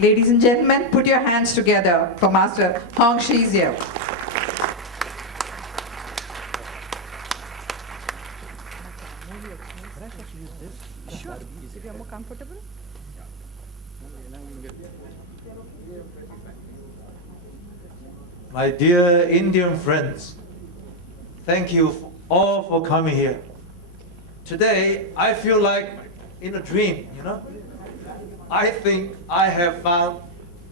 Ladies and gentlemen, put your hands together for Master Hong Shizio. Sure. If you are more comfortable. My dear Indian friends, thank you all for coming here. Today, I feel like in a dream, you know? I think I have found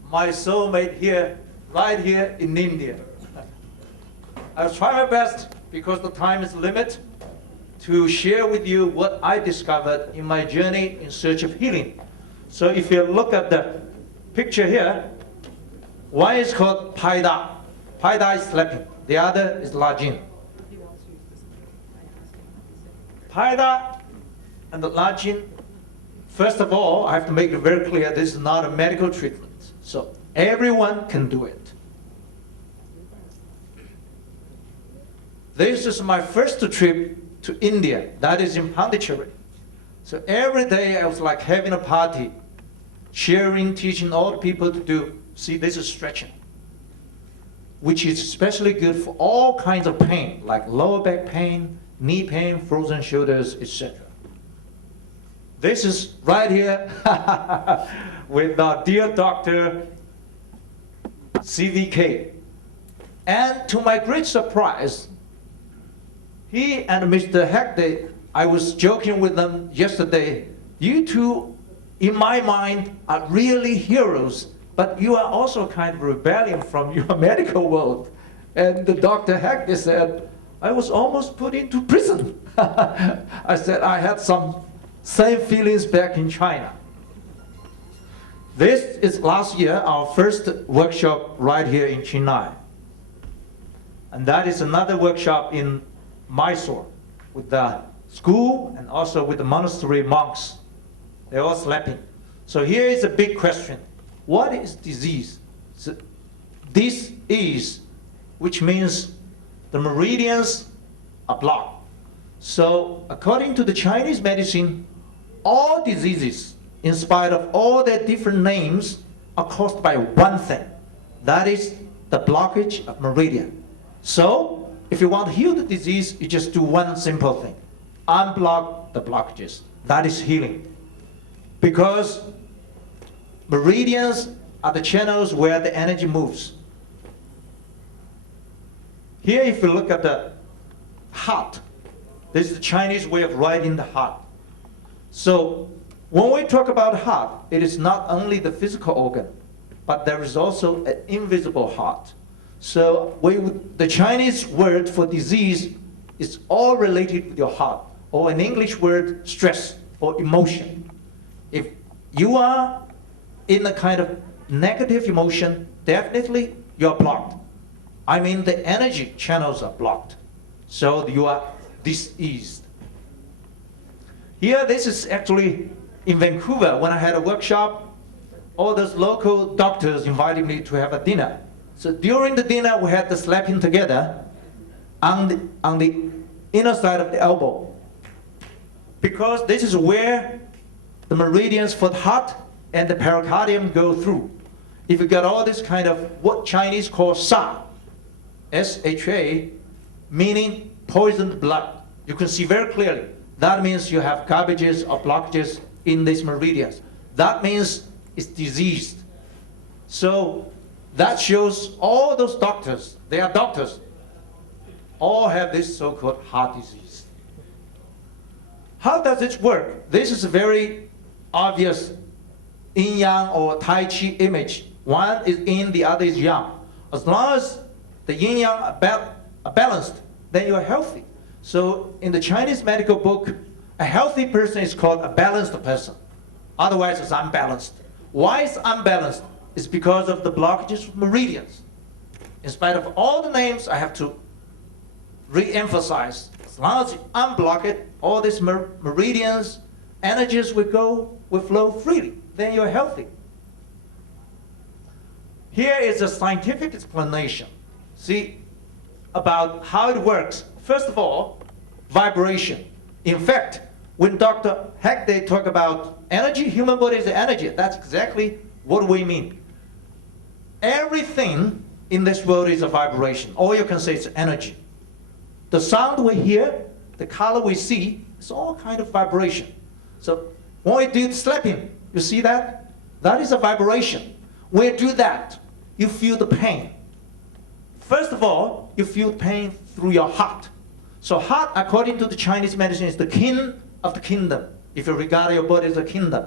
my soulmate here, right here in India. I'll try my best, because the time is limited, to share with you what I discovered in my journey in search of healing. So if you look at the picture here, one is called Paida. Paida is sleeping. The other is Lajin. Paida and the Lajin, first of all, I have to make it very clear, this is not a medical treatment. So everyone can do it. This is my first trip to India, that is in Pondicherry. So every day I was like having a party, sharing, teaching all the people to do. See, this is stretching, which is especially good for all kinds of pain, like lower back pain, knee pain, frozen shoulders, etc. This is right here with our dear doctor, CVK. And to my great surprise, he and Mr. Hector, I was joking with them yesterday, you two, in my mind, are really heroes, but you are also kind of rebellion from your medical world. And the Dr. Hector said, I was almost put into prison. I said, I had some same feelings back in China. This is last year, our first workshop right here in Chennai. And that is another workshop in Mysore with the school and also with the monastery monks. They're all sleeping. So here is a big question. What is disease? So this is, which means the meridians are blocked. So according to the Chinese medicine, all diseases, in spite of all their different names, are caused by one thing. That is the blockage of meridian. So if you want to heal the disease, you just do one simple thing. Unblock the blockages. That is healing. Because meridians are the channels where the energy moves. Here, if you look at the heart, this is the Chinese way of writing the heart. So when we talk about heart, it is not only the physical organ, but there is also an invisible heart. So the Chinese word for disease is all related with your heart, or an English word, stress or emotion. If you are in a kind of negative emotion, definitely you're blocked. I mean, the energy channels are blocked. So you are diseased. Here, this is actually in Vancouver. When I had a workshop, all those local doctors invited me to have a dinner. So during the dinner, we had the slapping together on the inner side of the elbow. Because this is where the meridians for the heart and the pericardium go through. If you got all this kind of what Chinese call SHA, S-H-A, meaning poisoned blood, you can see very clearly. That means you have garbages or blockages in these meridians. That means it's diseased. So that shows all those doctors, they are doctors, all have this so-called heart disease. How does it work? This is a very obvious yin-yang or Tai Chi image. One is yin, the other is yang. As long as the yin-yang are balanced, then you are healthy. So in the Chinese medical book, a healthy person is called a balanced person. Otherwise, it's unbalanced. Why it's unbalanced? It's because of the blockages of meridians. In spite of all the names, I have to re-emphasize. As long as you unblock it, all these meridians, energies will flow freely. Then you're healthy. Here is a scientific explanation. See, about how it works. First of all, vibration. In fact, when Dr. Hector talked about energy, human body is energy, that's exactly What do we mean? Everything in this world is a vibration. All you can say is energy. The sound we hear, the color we see, it's all kind of vibration. So when we do slapping, you see that? That is a vibration. When you do that, you feel the pain. First of all, you feel pain through your heart. So heart, according to the Chinese medicine, is the king of the kingdom. If you regard your body as a kingdom.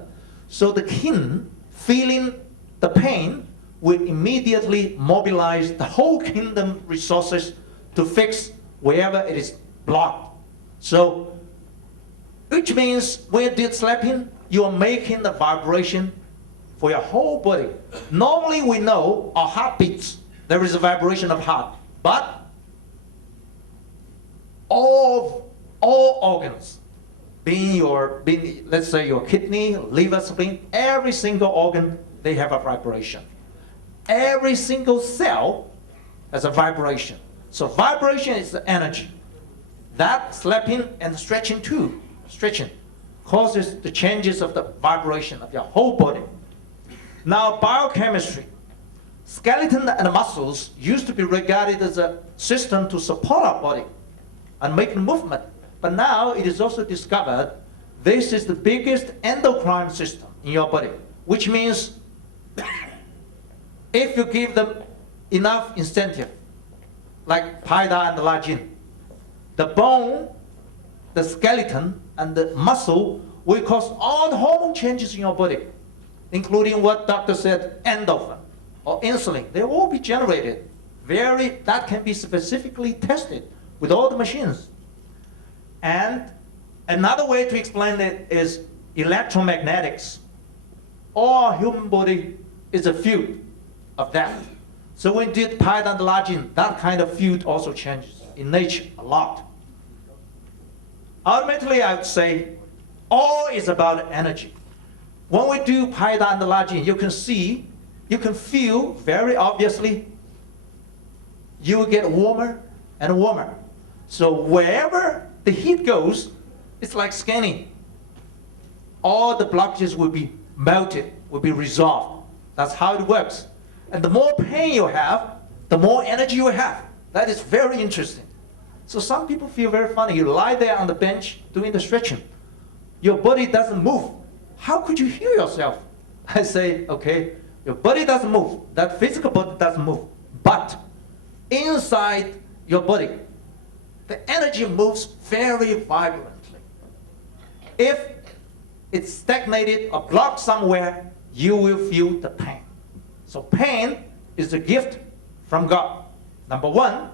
So the king, feeling the pain, will immediately mobilize the whole kingdom resources to fix wherever it is blocked. So, which means when you did slapping, you are making the vibration for your whole body. Normally we know our heart beats. There is a vibration of heart. But all organs, let's say your kidney, liver, spleen, every single organ, they have a vibration. Every single cell has a vibration. So vibration is the energy. That slapping and stretching too, stretching, causes the changes of the vibration of your whole body. Now biochemistry, skeleton and muscles used to be regarded as a system to support our body and make movement. But now it is also discovered this is the biggest endocrine system in your body, which means if you give them enough incentive, like Paida and Lajin, the bone, the skeleton, and the muscle will cause all the hormone changes in your body, including what doctor said, endorphin or insulin. They will all be generated. That can be specifically tested with all the machines. And another way to explain it is electromagnetics. All human body is a field of that. So when you did Paida and Lajin, that kind of field also changes in nature a lot. Ultimately, I would say all is about energy. When we do Paida and Lajin, you can see, you can feel very obviously, you will get warmer and warmer. So wherever the heat goes, it's like scanning. All the blockages will be melted, will be resolved. That's how it works. And the more pain you have, the more energy you have. That is very interesting. So some people feel very funny. You lie there on the bench doing the stretching. Your body doesn't move. How could you heal yourself? I say, okay, your body doesn't move. That physical body doesn't move. But inside your body, the energy moves very vibrantly. If it's stagnated or blocked somewhere, you will feel the pain. So pain is a gift from God. Number one,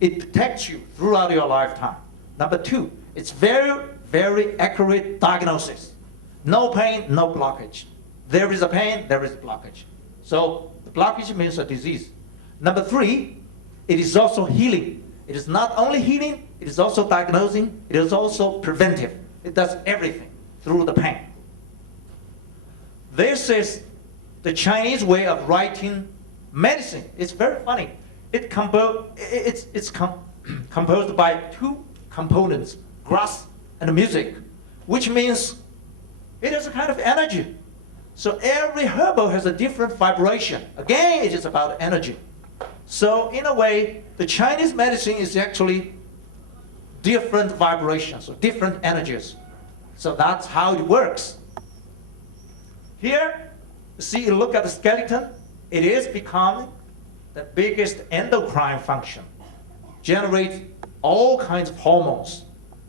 it protects you throughout your lifetime. Number two, it's very, very accurate diagnosis. No pain, no blockage. There is a pain, there is a blockage. So the blockage means a disease. Number three, it is also healing. It is not only healing, it is also diagnosing, it is also preventive. It does everything through the pain. This is the Chinese way of writing medicine. It's very funny. It's composed by two components, grass and music, which means it is a kind of energy. So every herbal has a different vibration. Again, it is about energy. So in a way, the Chinese medicine is actually different vibrations, or different energies. So that's how it works. Here, see, look at the skeleton. It is becoming the biggest endocrine function. Generates all kinds of hormones,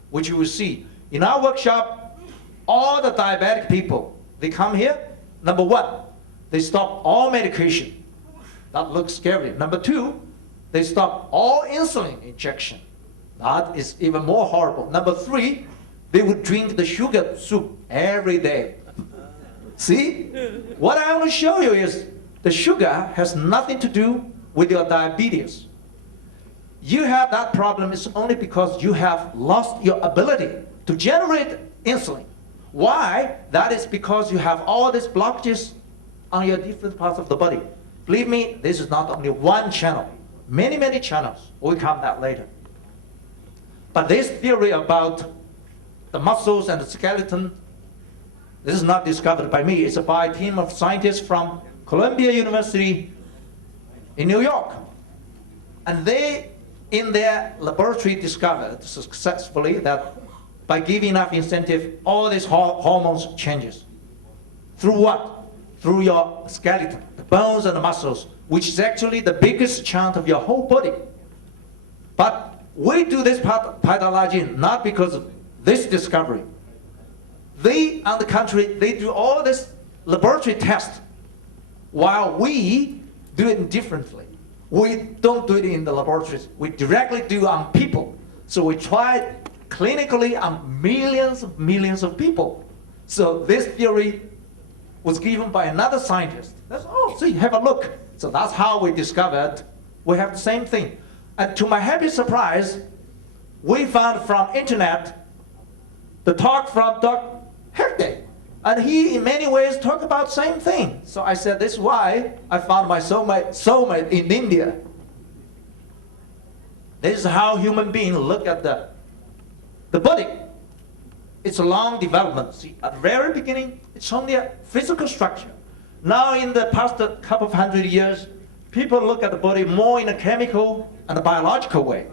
which you will see. In our workshop, all the diabetic people, they come here. Number one, they stop all medication. That looks scary. Number two, they stop all insulin injection. That is even more horrible. Number three, they would drink the sugar soup every day. See? What I want to show you is the sugar has nothing to do with your diabetes. You have that problem is only because you have lost your ability to generate insulin. Why? That is because you have all these blockages on your different parts of the body. Believe me, this is not only one channel. Many, many channels. We'll come to that later. But this theory about the muscles and the skeleton, this is not discovered by me. It's by a team of scientists from Columbia University in New York. And they, in their laboratory, discovered successfully that by giving enough incentive, all these hormones changes. Through what? Through your skeleton, the bones and the muscles, which is actually the biggest chunk of your whole body. But we do this paidology not because of this discovery. They, on the contrary, they do all this laboratory test, while we do it differently. We don't do it in the laboratories. We directly do on people. So we tried clinically on millions of people. So this theory was given by another scientist. That's, oh, see, have a look. So that's how we discovered we have the same thing. And to my happy surprise, we found from internet the talk from Dr. Hector. And he, in many ways, talked about the same thing. So I said, this is why I found my soulmate in India. This is how human beings look at the body. It's a long development. See, at the very beginning, it's only a physical structure. Now, in the past couple of hundred years, people look at the body more in a chemical and a biological way.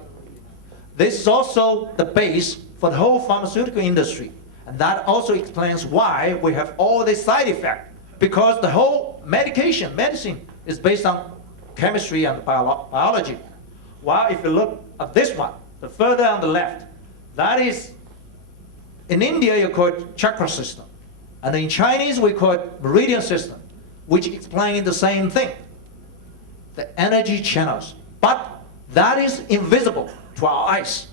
This is also the base for the whole pharmaceutical industry. And that also explains why we have all this side effect. Because the whole medicine, is based on chemistry and biology. While if you look at this one, the further on the left, that is, in India you call it chakra system. And in Chinese we call it meridian system, which explains the same thing. The energy channels. But that is invisible to our eyes.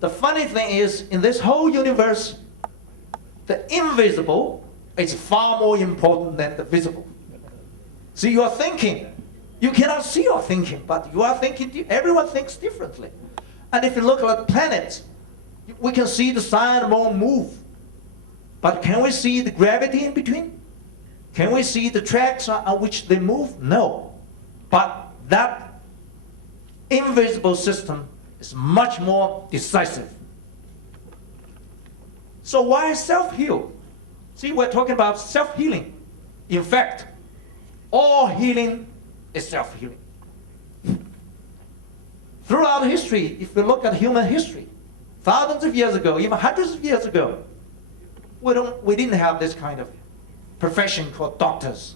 The funny thing is, in this whole universe, the invisible is far more important than the visible. See, you are thinking. You cannot see your thinking, but you are thinking, everyone thinks differently. And if you look at planets, we can see the sun and moon move. But can we see the gravity in between? Can we see the tracks on which they move? No. But that invisible system is much more decisive. So why self-heal? See, we're talking about self-healing. In fact, all healing is self-healing. Throughout history, if you look at human history, thousands of years ago, even hundreds of years ago, we didn't have this kind of profession called doctors.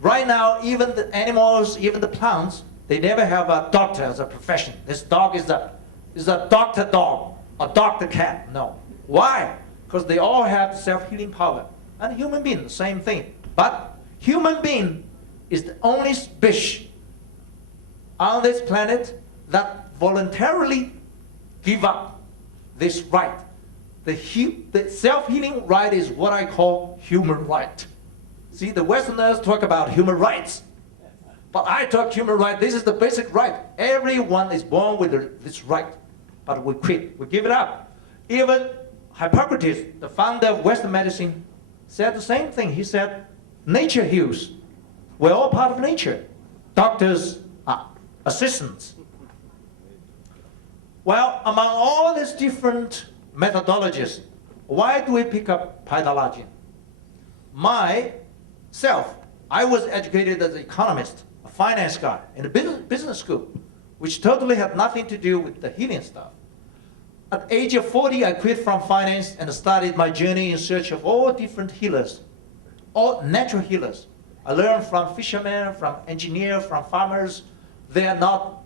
Right now, even the animals, even the plants, they never have a doctor as a profession. This dog is a doctor dog, a doctor cat. No. Why? Because they all have self-healing power. And human being, the same thing. But human being is the only species on this planet that voluntarily give up this right. The self-healing right is what I call human right. See, the Westerners talk about human rights. But I talk human right. This is the basic right. Everyone is born with this right. But we quit. We give it up. Even Hippocrates, the founder of Western medicine, said the same thing. He said, nature heals. We're all part of nature. Doctors are assistants. Well, among all these different methodologies, why do we pick up paidology? Myself, I was educated as an economist, a finance guy, in a business school, which totally had nothing to do with the healing stuff. At the age of 40, I quit from finance and started my journey in search of all different healers, all natural healers. I learned from fishermen, from engineers, from farmers. They are not,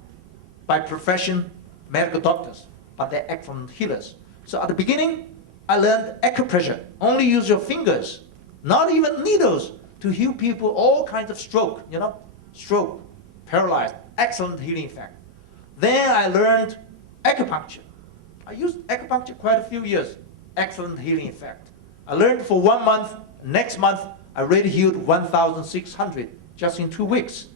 by profession, medical doctors, but they're excellent healers. So at the beginning, I learned acupressure. Only use your fingers, not even needles, to heal people all kinds of stroke, stroke, paralyzed, excellent healing effect. Then I learned acupuncture. I used acupuncture quite a few years, excellent healing effect. I learned for 1 month, next month, I already healed 1,600 just in 2 weeks.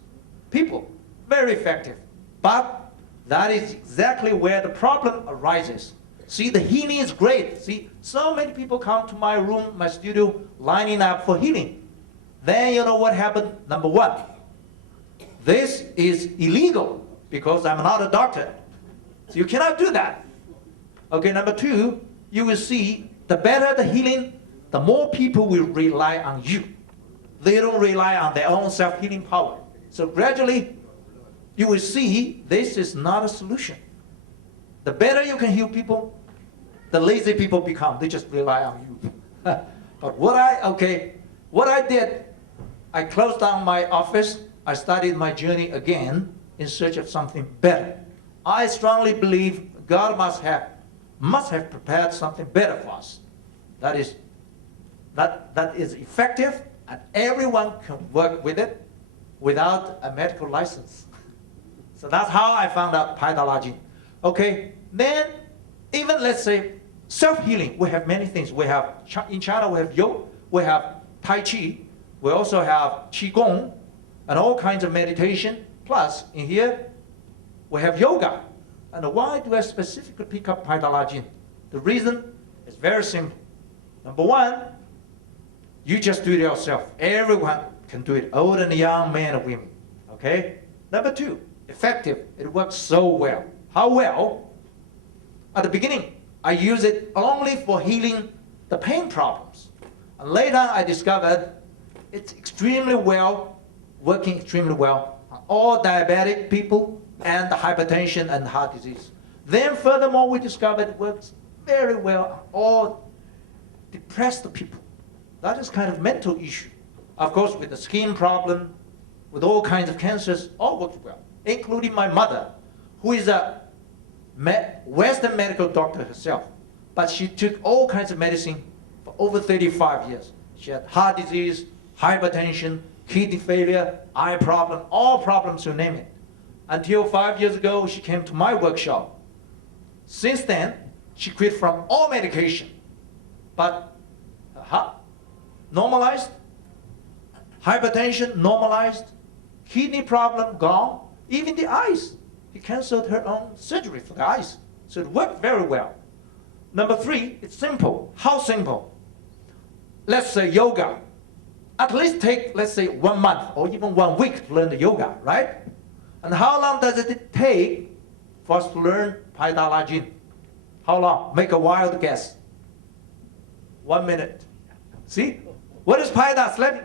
People, very effective. But that is exactly where the problem arises. See, the healing is great. See, so many people come to my room, my studio, lining up for healing. Then you know what happened? Number one, this is illegal because I'm not a doctor. So you cannot do that. Okay, number two, you will see the better the healing, the more people will rely on you. They don't rely on their own self-healing power. So gradually, you will see this is not a solution. The better you can heal people, the lazy people become. They just rely on you. But what I did, I closed down my office. I started my journey again in search of something better. I strongly believe God must have prepared something better for us. That is effective, and everyone can work with it without a medical license. So that's how I found out Paida. Okay, then even let's say self-healing, we have many things. We have, in China we have yoga, we have Tai Chi, we also have Qigong, and all kinds of meditation. Plus, in here, we have yoga. And why do I specifically pick up Paida? The reason is very simple. Number one, you just do it yourself. Everyone can do it, old and young, men and women. Okay? Number two, effective. It works so well. How well? At the beginning, I use it only for healing the pain problems. And later I discovered it's extremely well, working extremely well on all diabetic people and the hypertension and heart disease. Then furthermore, we discovered it works very well on all depressed people. That is kind of mental issue. Of course, with the skin problem, with all kinds of cancers, all works well, including my mother, who is a Western medical doctor herself. But she took all kinds of medicine for over 35 years. She had heart disease, hypertension, kidney failure, eye problem, all problems, you name it. Until 5 years ago, she came to my workshop. Since then, she quit from all medication. But her heart normalized, hypertension normalized, kidney problem gone, even the eyes. She canceled her own surgery for the eyes. So it worked very well. Number three, it's simple. How simple? Let's say yoga. At least take, let's say, 1 month or even 1 week to learn the yoga, right? And how long does it take for us to learn Paida? How long? Make a wild guess. 1 minute. See? What is Paida sleeping?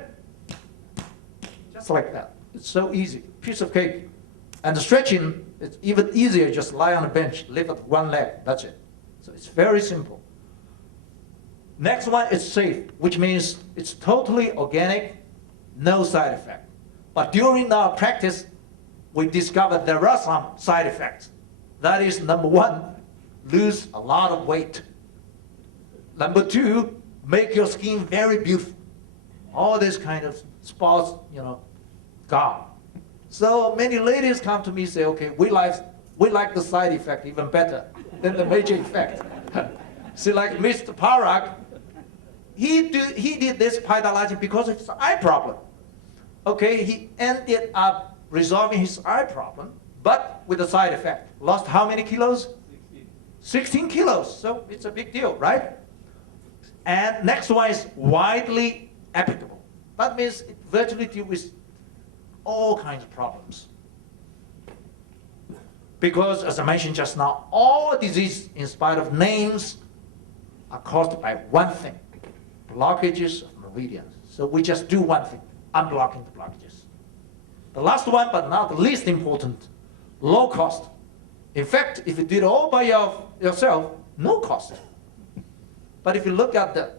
Just like that. It's so easy. Piece of cake. And the stretching, it's even easier. Just lie on a bench, lift up one leg. That's it. So it's very simple. Next one is safe, which means it's totally organic, no side effect. But during our practice, we discovered there are some side effects. That is, number one, lose a lot of weight. Number two, make your skin very beautiful. All this kind of spots, gone. So many ladies come to me and say, okay, we like the side effect even better than the major effect. See, like Mr. Parak, he did this Paida because of his eye problem. Okay, he ended up resolving his eye problem, but with a side effect. Lost how many kilos? 16 kilos, so it's a big deal, right? And next one is widely applicable. That means it virtually deals with all kinds of problems. Because, as I mentioned just now, all disease, in spite of names, are caused by one thing, blockages of meridians. So we just do one thing, unblocking the blockages. The last one, but not the least important, low cost. In fact, if you did it all by yourself, no cost. But if you look at the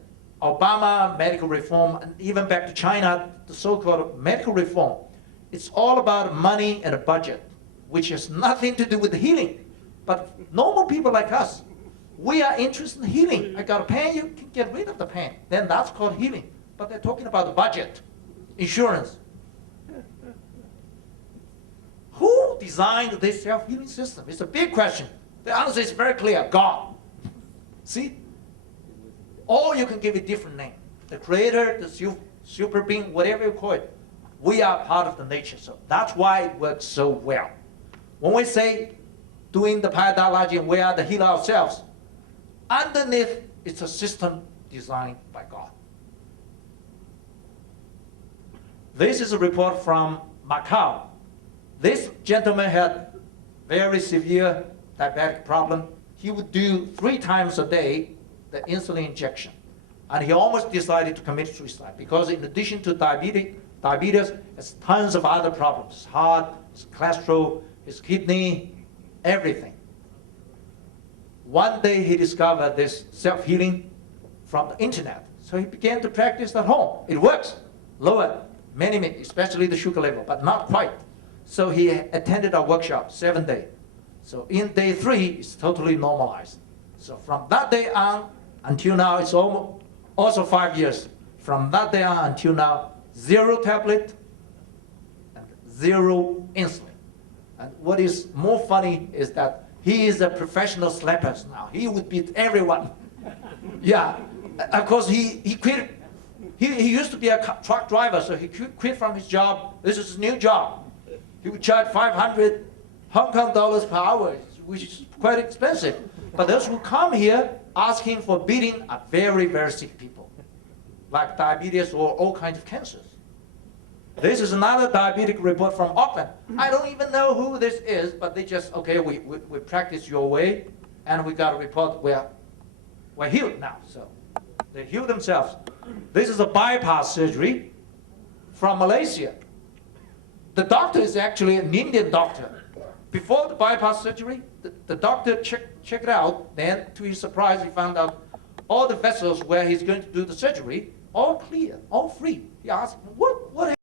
Obama medical reform, and even back to China, the so-called medical reform, it's all about money and a budget, which has nothing to do with the healing. But normal people like us, we are interested in healing. I got a pain, you can get rid of the pain. Then that's called healing. But they're talking about the budget, insurance. Who designed this self-healing system? It's a big question. The answer is very clear, God. See? Or you can give it a different name. The creator, the super being, whatever you call it. We are part of the nature, so that's why it works so well. When we say doing the Paida and we are the healer ourselves, underneath it's a system designed by God. This is a report from Macau. This gentleman had very severe diabetic problem. He would do 3 times a day the insulin injection. And he almost decided to commit suicide because in addition to diabetes, has tons of other problems. His heart, his cholesterol, his kidney, everything. One day he discovered this self-healing from the internet. So he began to practice at home. It works. Lower many, especially the sugar level, but not quite. So he attended a workshop 7 days. So in day 3, it's totally normalized. So from that day on until now, it's almost also 5 years. From that day on until now, 0 tablet and 0 insulin. And what is more funny is that he is a professional slapper now. He would beat everyone. Yeah, of course he quit. He used to be a truck driver, so he quit from his job. This is his new job. He would charge 500 Hong Kong dollars per hour, which is quite expensive. But those who come here ask him for beating are very, very sick people, like diabetes or all kinds of cancers. This is another diabetic report from Auckland. I don't even know who this is, but they just, okay, we practice your way, and we got a report we're healed now. So they heal themselves. This is a bypass surgery from Malaysia. The doctor is actually an Indian doctor. Before the bypass surgery, the doctor checked it out. Then, to his surprise, he found out all the vessels where he's going to do the surgery, all clear, all free. He asked, what